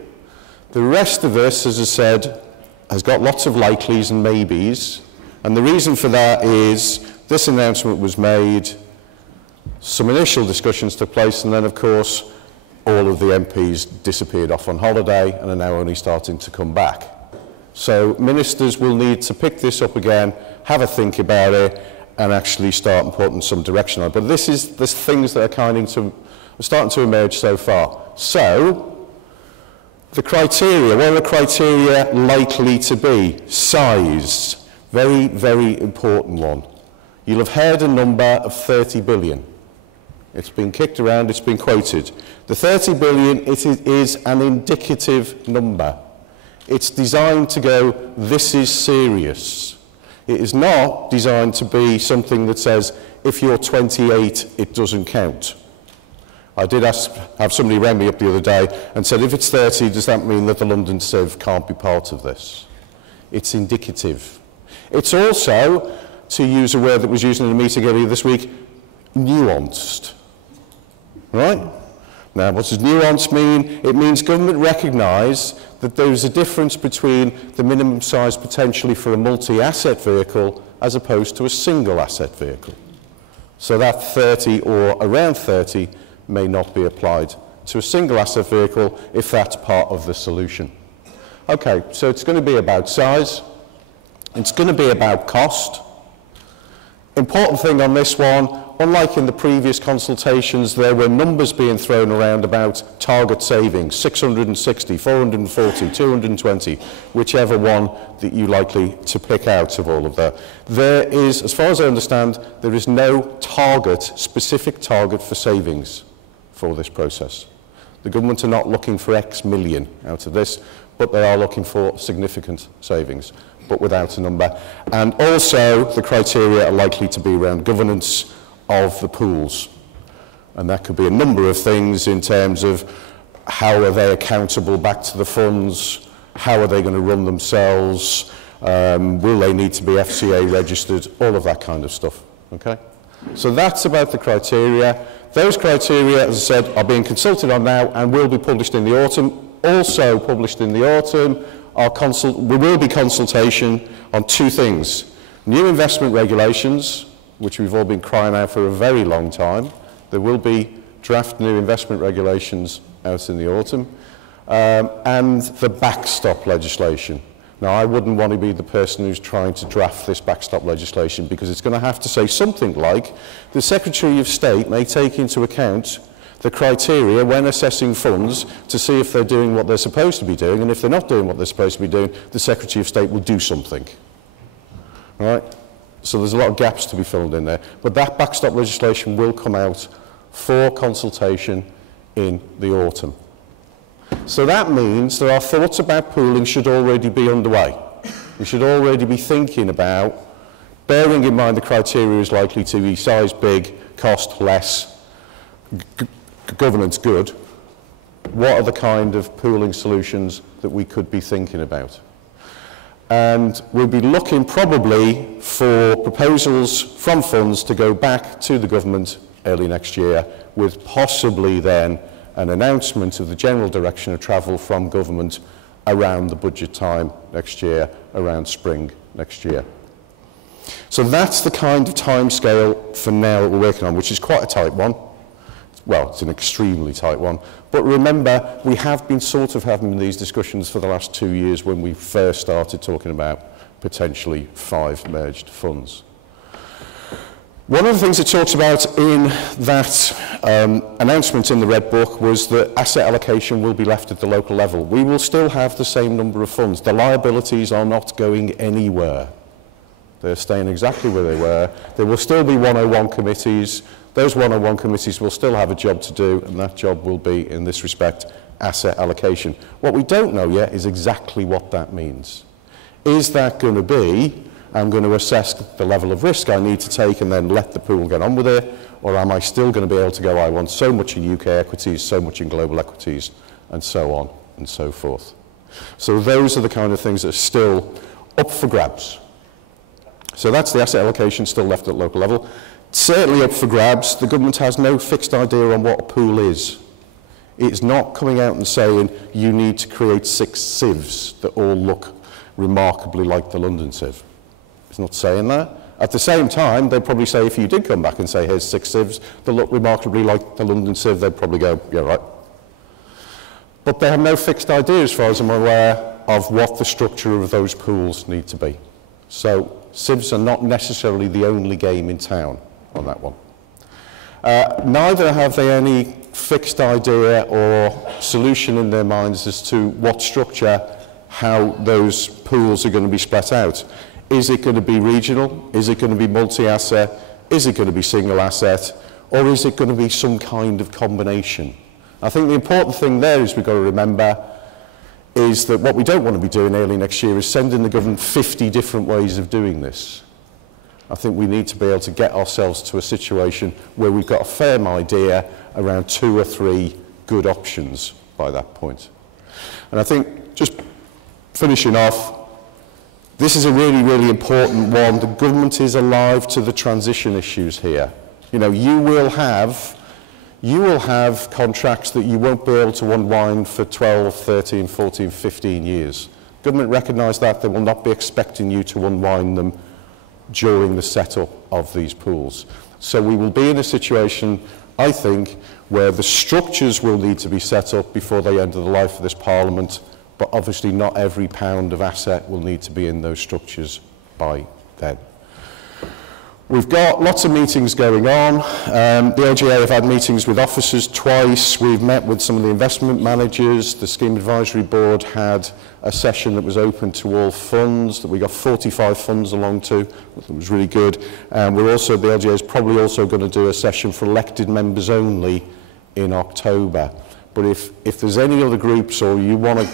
The rest of this, as I said, has got lots of likelies and maybes, and the reason for that is this announcement was made, some initial discussions took place, and then of course all of the MPs disappeared off on holiday and are now only starting to come back. So ministers will need to pick this up again, have a think about it, and actually start and putting some direction on it. But there's things that are starting to emerge so far. So, the criteria, what are the criteria likely to be? Size, very, very important one. You'll have heard a number of 30 billion. It's been kicked around, it's been quoted. The 30 billion, it is an indicative number. It's designed to go, this is serious. It is not designed to be something that says, if you're 28, it doesn't count. I did have somebody ring me up the other day and said, if it's 30, does that mean that the London Civ can't be part of this? It's indicative. It's also, to use a word that was used in a meeting earlier this week, nuanced. Right? Now, what does nuance mean? It means government recognise that there is a difference between the minimum size potentially for a multi-asset vehicle as opposed to a single asset vehicle. So that 30 or around 30 may not be applied to a single asset vehicle if that's part of the solution. Okay, so it's going to be about size, it's going to be about cost. Important thing on this one, unlike in the previous consultations, there were numbers being thrown around about target savings, 660, 440, 220, whichever one that you're likely to pick out of all of that. There is, as far as I understand, there is no target, specific target for savings for this process. The government are not looking for X million out of this, but they are looking for significant savings, but without a number. And also, the criteria are likely to be around governance of the pools. And that could be a number of things in terms of how are they accountable back to the funds, how are they going to run themselves, will they need to be FCA registered, all of that kind of stuff. Okay? So that's about the criteria. Those criteria, as I said, are being consulted on now and will be published in the autumn. Also published in the autumn, we will be consultation on two things. New investment regulations, which we've all been crying out for a very long time. There will be draft new investment regulations out in the autumn. And the backstop legislation. Now, I wouldn't want to be the person who's trying to draft this backstop legislation because it's going to have to say something like the Secretary of State may take into account the criteria when assessing funds to see if they're doing what they're supposed to be doing, and if they're not doing what they're supposed to be doing, the Secretary of State will do something. All right? So there's a lot of gaps to be filled in there. But that backstop legislation will come out for consultation in the autumn. So that means that our thoughts about pooling should already be underway. We should already be thinking about, bearing in mind the criteria is likely to be size big, cost less, governance good, what are the kind of pooling solutions that we could be thinking about? And we'll be looking probably for proposals from funds to go back to the government early next year, with possibly then an announcement of the general direction of travel from government around the budget time next year, around spring next year. So that's the kind of timescale for now that we're working on, which is quite a tight one. Well, it's an extremely tight one. But remember, we have been sort of having these discussions for the last 2 years when we first started talking about potentially 5 merged funds. One of the things it talks about in that announcement in the Red Book was that asset allocation will be left at the local level. We will still have the same number of funds. The liabilities are not going anywhere. They're staying exactly where they were. There will still be 101 committees. Those 101 committees will still have a job to do, and that job will be, in this respect, asset allocation. What we don't know yet is exactly what that means. Is that going to be, I'm going to assess the level of risk I need to take and then let the pool get on with it, or am I still going to be able to go, I want so much in UK equities, so much in global equities, and so on and so forth. So those are the kind of things that are still up for grabs. So that's the asset allocation still left at local level. Certainly up for grabs. The government has no fixed idea on what a pool is. It's not coming out and saying you need to create 6 SIVs that all look remarkably like the London SIV. It's not saying that. At the same time, they'd probably say if you did come back and say here's 6 SIVs that look remarkably like the London SIV, they'd probably go, yeah, right. But they have no fixed idea, as far as I'm aware, of what the structure of those pools need to be. So SIVs are not necessarily the only game in town on that one. Neither have they any fixed idea or solution in their minds as to what structure, how those pools are going to be split out. Is it going to be regional? Is it going to be multi-asset? Is it going to be single asset? Or is it going to be some kind of combination? I think the important thing there is we've got to remember is that what we don't want to be doing early next year is sending the government 50 different ways of doing this. I think we need to be able to get ourselves to a situation where we've got a firm idea around 2 or 3 good options by that point. And I think, just finishing off, this is a really, really important one. The government is alive to the transition issues here. You know, you will have contracts that you won't be able to unwind for 12, 13, 14, 15 years. Government recognise that. They will not be expecting you to unwind them during the setup of these pools. So we will be in a situation, I think, where the structures will need to be set up before they enter the life of this Parliament, but obviously not every pound of asset will need to be in those structures by then. We've got lots of meetings going on. The LGA have had meetings with officers twice. We've met with some of the investment managers. The Scheme Advisory Board had a session that was open to all funds that we got 45 funds along to. It was really good. We're also, the LGA is probably also going to do a session for elected members only in October. But if there's any other groups or you want to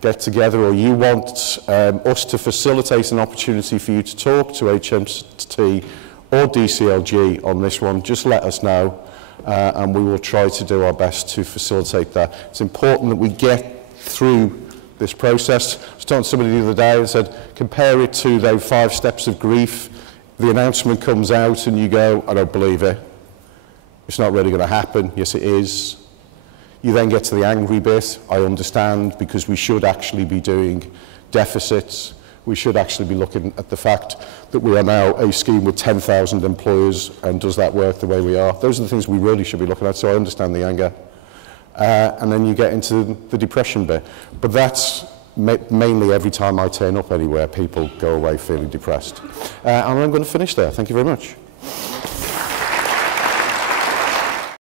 get together or you want us to facilitate an opportunity for you to talk to HMT or DCLG on this one, just let us know and we will try to do our best to facilitate that. It's important that we get through this process. I was talking to somebody the other day and said, compare it to the 5 steps of grief. The announcement comes out and you go, I don't believe it. It's not really going to happen. Yes, it is. You then get to the angry bit. I understand, because we should actually be doing deficits. We should actually be looking at the fact that we are now a scheme with 10,000 employers, and does that work the way we are? Those are the things we really should be looking at, so I understand the anger. And then you get into the depression bit. But that's mainly every time I turn up anywhere, people go away feeling depressed. And I'm going to finish there. Thank you very much.